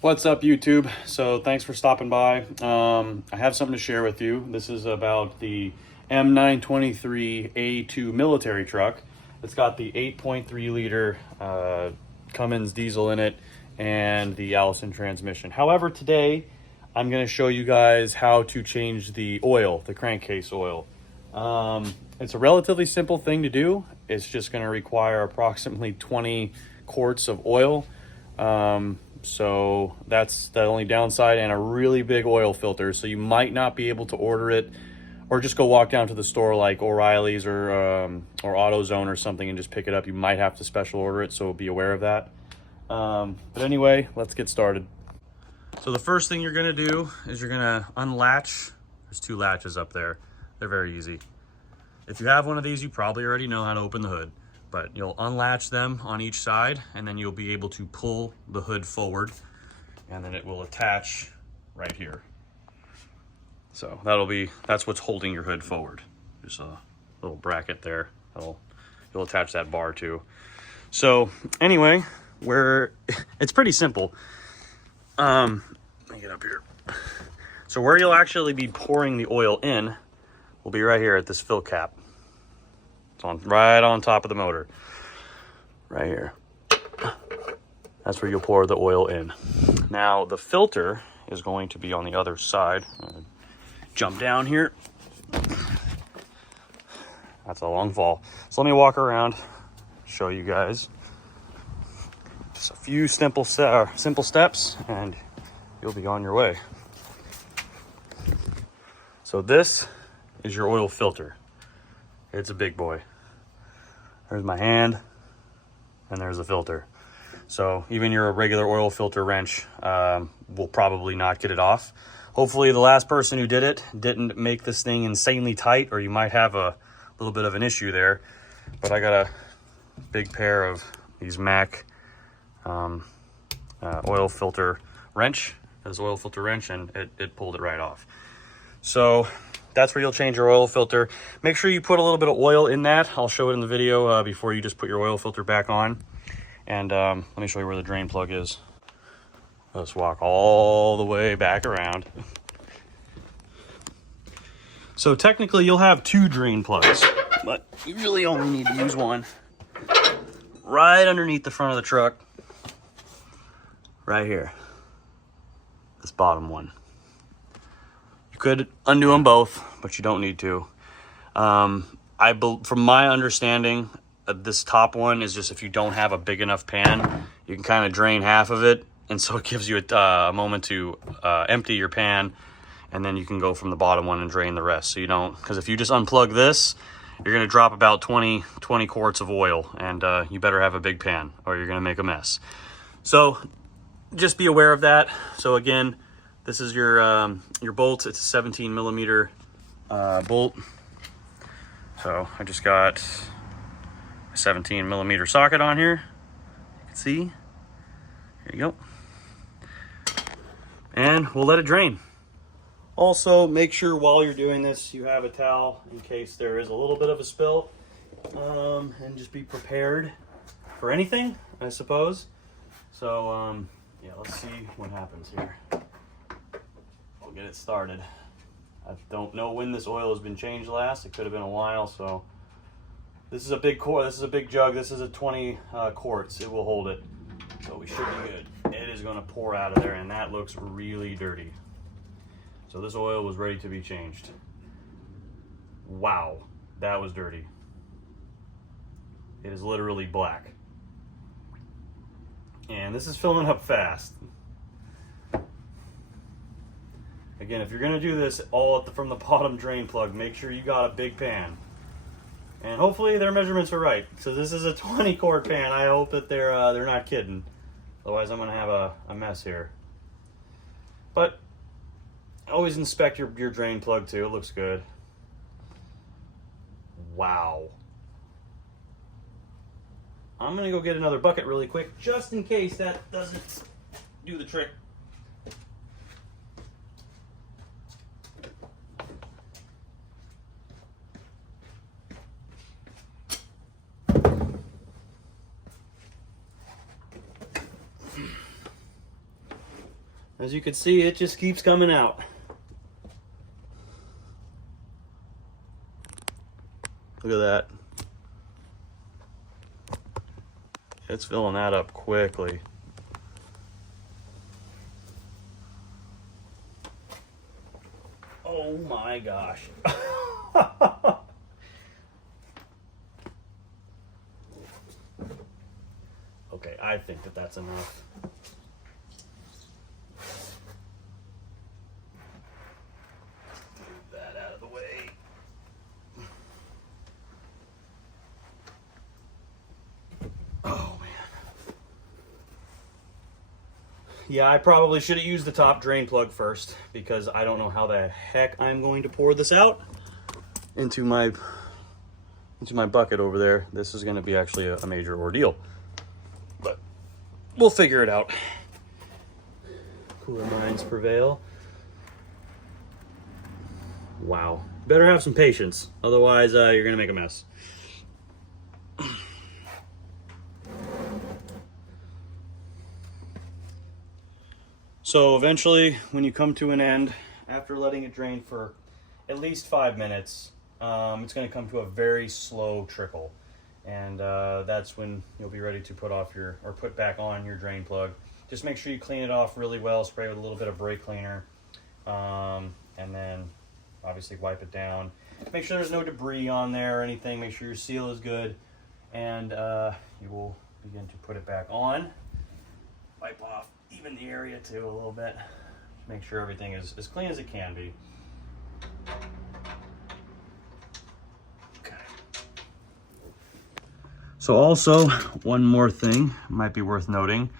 What's up, YouTube? So thanks for stopping by. I have something to share with you. This is about the M923 A2 military truck. It's got the 8.3 liter Cummins diesel in it and the Allison transmission. However, today I'm going to show you guys how to change the oil, the crankcase oil. It's a relatively simple thing to do. It's just going to require approximately 20 quarts of oil. So that's the only downside, and a really big oil filter. So you might not be able to order it, or just go walk down to the store like O'Reilly's or AutoZone or something and just pick it up. You might have to special order it, so be aware of that. But anyway, let's get started. So the first thing you're gonna do is you're gonna unlatch. There's two latches up there. They're very easy. If you have one of these, you probably already know how to open the hood. But you'll unlatch them on each side, and then you'll be able to pull the hood forward, and then it will attach right here. So that's what's holding your hood forward. Just a little bracket there. You'll attach that bar to. So anyway, it's pretty simple. Let me get up here. So where you'll actually be pouring the oil in will be right here at this fill cap. It's right on top of the motor, right here. That's where you'll pour the oil in. Now the filter is going to be on the other side. Jump down here. That's a long fall. So let me walk around, show you guys. Just a few simple steps, and you'll be on your way. So this is your oil filter. It's a big boy. There's my hand, and there's the filter. So even your regular oil filter wrench will probably not get it off. Hopefully the last person who did it didn't make this thing insanely tight, or you might have a little bit of an issue there. But I got a big pair of these Mac oil filter wrench, and it pulled it right off. So that's where you'll change your oil filter. Make sure you put a little bit of oil in that. I'll show it in the video before you just put your oil filter back on. And let me show you where the drain plug is. Let's walk all the way back around. So technically you'll have two drain plugs, but you really only need to use one. Right underneath the front of the truck. Right here. This bottom one. You could undo them both, but you don't need to. From my understanding, this top one is just if you don't have a big enough pan, you can kind of drain half of it, and so it gives you a moment to empty your pan, and then you can go from the bottom one and drain the rest. So you don't, because if you just unplug this, you're going to drop about 20 quarts of oil, and you better have a big pan or you're going to make a mess. So just be aware of that. So again, this is your bolt. It's a 17 millimeter bolt. So I just got a 17 millimeter socket on here. You can see. Here you go. And we'll let it drain. Also, make sure while you're doing this, you have a towel in case there is a little bit of a spill. And just be prepared for anything, I suppose. So, yeah, let's see what happens here. We'll get it started. I don't know when this oil has been changed last. It could have been a while. So this is a big quart. This is a big jug. This is a 20 quarts. It will hold it. So we should be good. It is going to pour out of there, and that looks really dirty. So this oil was ready to be changed. Wow, that was dirty. It is literally black. And this is filling up fast. Again, if you're gonna do this all from the bottom drain plug, make sure you got a big pan. And hopefully their measurements are right. So this is a 20 quart pan. I hope that they're not kidding. Otherwise I'm gonna have a mess here. But always inspect your drain plug too. It looks good. Wow. I'm gonna go get another bucket really quick, just in case that doesn't do the trick. As you can see, it just keeps coming out. Look at that. It's filling that up quickly. Oh my gosh. Okay, I think that that's enough. Move that out of the way. Oh man. Yeah, I probably should have used the top drain plug first, because I don't know how the heck I'm going to pour this out into my bucket over there. This is going to be actually a major ordeal, but we'll figure it out. Cooler minds prevail. Wow. Better have some patience, otherwise you're going to make a mess. So eventually, when you come to an end, after letting it drain for at least 5 minutes, it's going to come to a very slow trickle. And that's when you'll be ready to put back on your drain plug. Just make sure you clean it off really well, spray with a little bit of brake cleaner, and then obviously wipe it down. Make sure there's no debris on there or anything. Make sure your seal is good, and you will begin to put it back on. Wipe off even the area too a little bit. Make sure everything is as clean as it can be. Okay. So also, one more thing might be worth noting.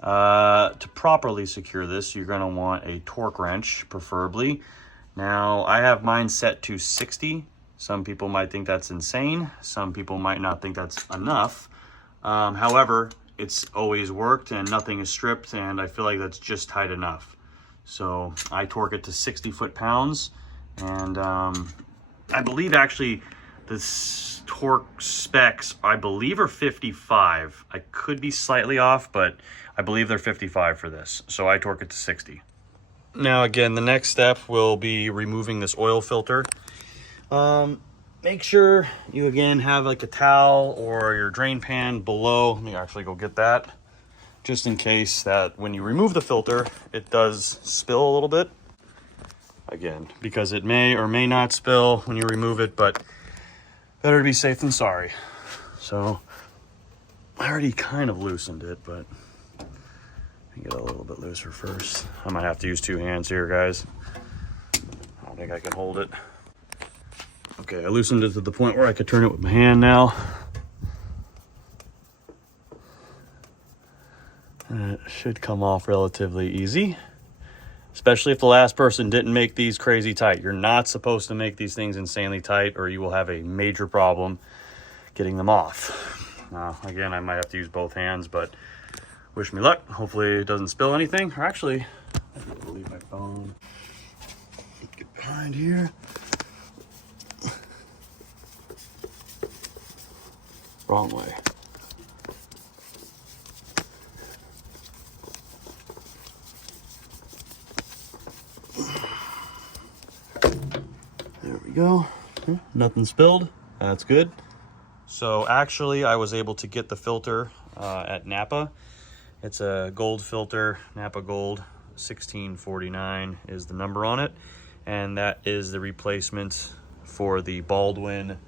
To properly secure this, you're going to want a torque wrench, preferably. Now, I have mine set to 60. Some people might think that's insane. Some people might not think that's enough. However, it's always worked and nothing is stripped, and I feel like that's just tight enough. So I torque it to 60 foot-pounds, and I believe actually the torque specs, I believe, are 55. I could be slightly off, but I believe they're 55 for this. So I torque it to 60. Now again, the next step will be removing this oil filter. Make sure you again have like a towel or your drain pan below. Let me actually go get that, just in case that when you remove the filter, it does spill a little bit. Again, because it may or may not spill when you remove it, but better to be safe than sorry. So I already kind of loosened it, but get it a little bit looser first. I might have to use 2 hands here, guys. I don't think I can hold it. Okay, I loosened it to the point where I could turn it with my hand now. And it should come off relatively easy, especially if the last person didn't make these crazy tight. You're not supposed to make these things insanely tight, or you will have a major problem getting them off. Now, again, I might have to use both hands, but wish me luck. Hopefully it doesn't spill anything. Or actually, I have to leave my phone. Get behind here. Wrong way. There we go. Nothing spilled. That's good. So actually, I was able to get the filter at Napa. It's a gold filter, Napa Gold. 1649 is the number on it, and that is the replacement for the Baldwin.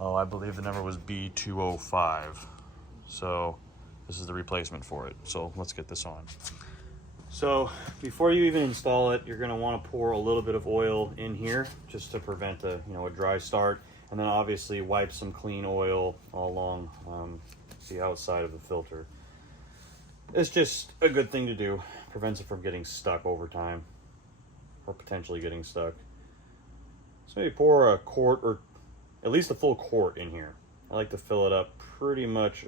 Oh, I believe the number was B205. So this is the replacement for it. So let's get this on. So before you even install it, you're going to want to pour a little bit of oil in here just to prevent a dry start, and then obviously wipe some clean oil all along the outside of the filter. It's just a good thing to do. Prevents it from getting stuck over time, or potentially getting stuck. So maybe pour a quart, or at least a full quart in here. I like to fill it up pretty much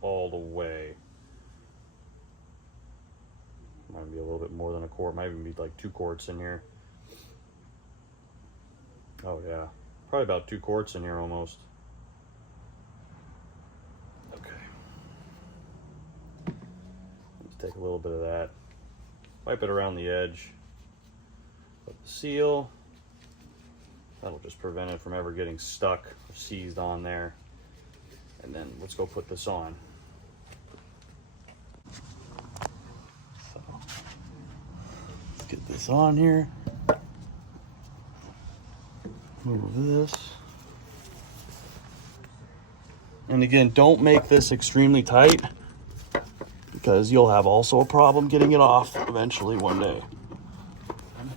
all the way. Might be a little bit more than a quart. Might even be like 2 quarts in here. Oh yeah, probably about 2 quarts in here almost. Okay. Let's take a little bit of that. wipe it around the edge of the seal. That'll just prevent it from ever getting stuck or seized on there. And then let's go put this on. So, let's get this on here. Move this. And again, don't make this extremely tight, because you'll have also a problem getting it off eventually one day.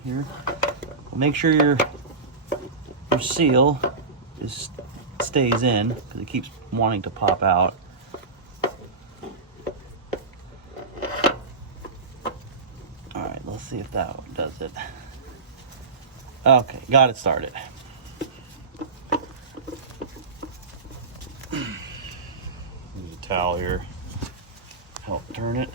Here, make sure your seal stays in, because it keeps wanting to pop out. All right, let's see if that one does it. Okay, got it started. Use a towel here, help turn it.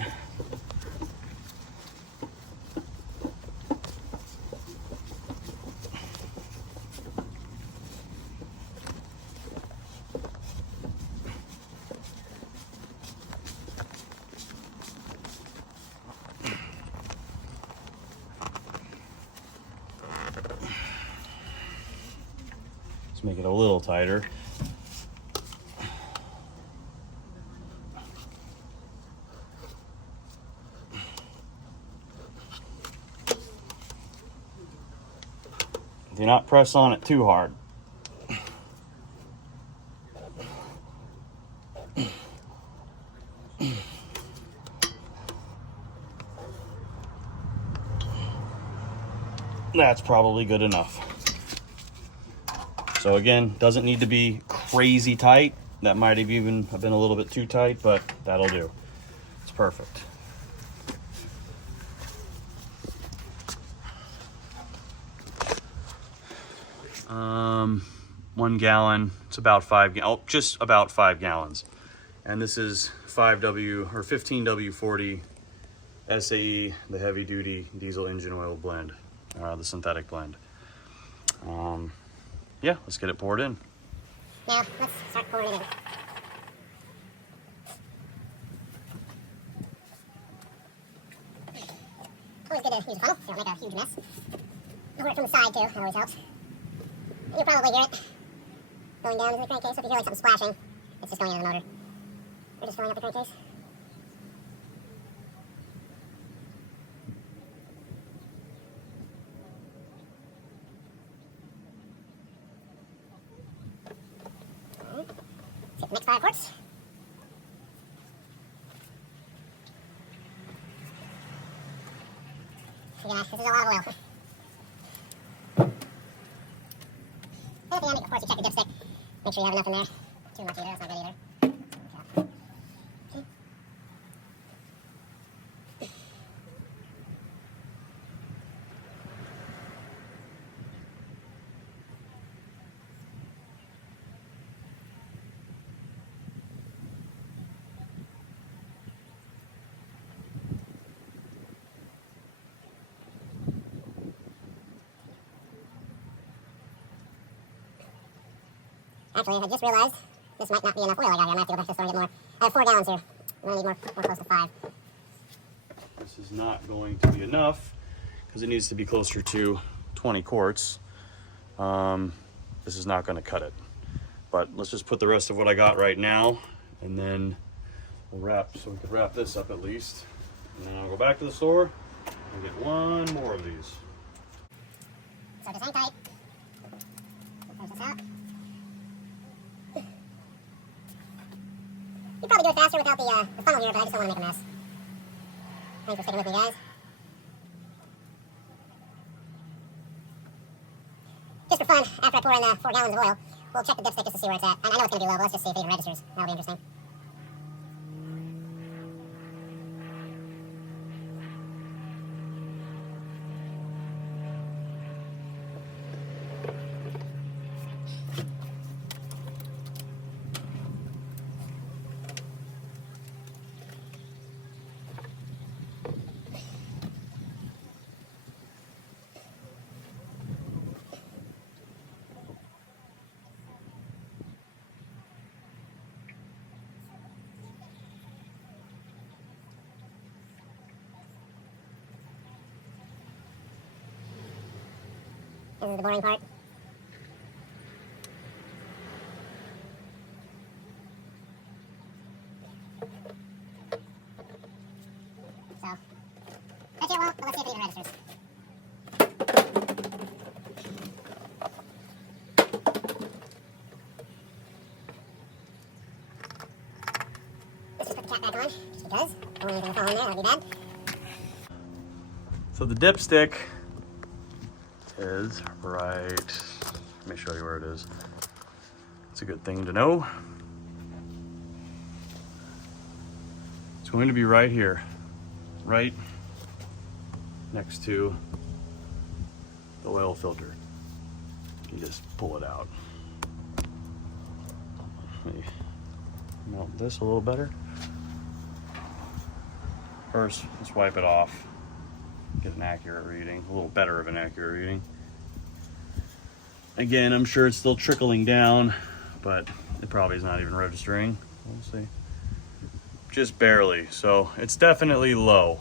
Let's make it a little tighter. Do not press on it too hard. That's probably good enough. So again, doesn't need to be crazy tight. That might have even been a little bit too tight, but that'll do. It's perfect. One gallon, it's about just about 5 gallons. And this is 5W or 15W40 SAE, the heavy duty diesel engine oil blend, the synthetic blend. Yeah, let's get it poured in. Now, let's start pouring it in. Always good to use a funnel so you don't make a huge mess. Pour it from the side too, that always helps. And you'll probably hear it going down into the crankcase. So if you hear like something splashing, it's just going into the motor. We're just filling up the crankcase. Alright. Let's get the next 5 quarts. This is a lot of oil. At the end, of course, you check the dipstick. Make sure you have enough in there. Too much either, that's not good either. Okay. Actually, I just realized this might not be enough oil I got here. I'm going to have to go back to the store and get more. I have 4 gallons here. I'm going to need more close to 5. This is not going to be enough because it needs to be closer to 20 quarts. This is not going to cut it. But let's just put the rest of what I got right now, and then we'll wrap, so we could wrap this up at least. And then I'll go back to the store and get one more of these. So just hang tight. Finish this out. You could probably do it faster without the funnel here, but I just don't want to make a mess. Thanks for sticking with me, guys. Just for fun, after I pour in the 4 gallons of oil, we'll check the dipstick just to see where it's at. And I know it's going to be low, but let's just see if it even registers. That'll be interesting. This is the boring part. So, that's it. Well, let's see if it even registers. Let's just put the cap back on, just because. Don't want anything to fall in there, that'd be bad. So the dipstick is right, let me show you where it is. It's a good thing to know. It's going to be right here, right next to the oil filter. You just pull it out. Let me mount this a little better. First, let's wipe it off. Get an accurate reading, a little better of an accurate reading. Again, I'm sure it's still trickling down, but it probably is not even registering. We'll see. Just barely, so it's definitely low.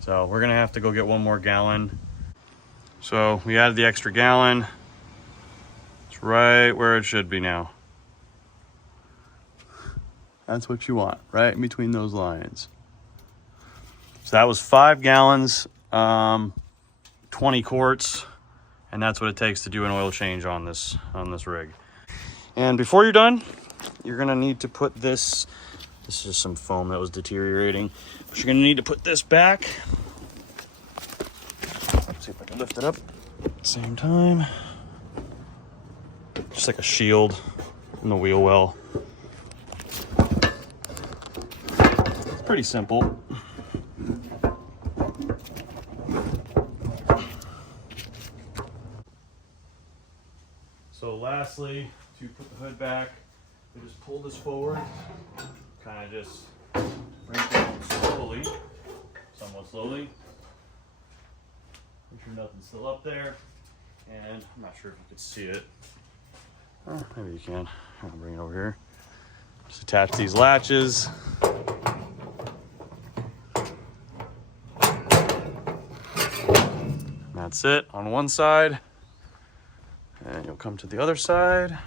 So we're gonna have to go get one more gallon. So we added the extra gallon. It's right where it should be now. That's what you want, right in between those lines. So that was 5 gallons, 20 quarts, and that's what it takes to do an oil change on this rig. And before you're done, you're gonna need to put this is some foam that was deteriorating, but you're gonna need to put this back. Let's see if I can lift it up at the same time. Just like a shield in the wheel well. It's pretty simple. So lastly, to put the hood back, we just pull this forward, kind of just bring it down slowly, somewhat slowly. Make sure nothing's still up there, and I'm not sure if you can see it. Oh, maybe you can. I'll bring it over here. Just attach these latches. And that's it on one side. And you'll come to the other side.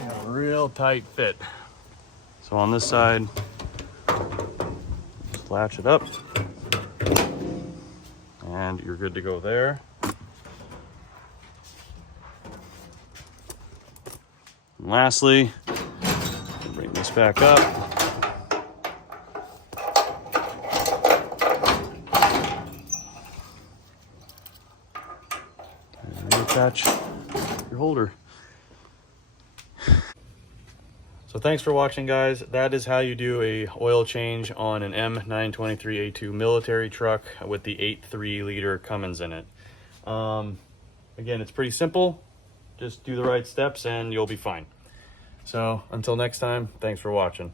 And a real tight fit. So on this side, just latch it up. And you're good to go there. And lastly, bring this back up. And reattach your holder. So thanks for watching, guys. That is how you do a oil change on an M923A2 military truck with the 8.3 liter Cummins in it. Again, it's pretty simple. Just do the right steps and you'll be fine. So until next time, thanks for watching.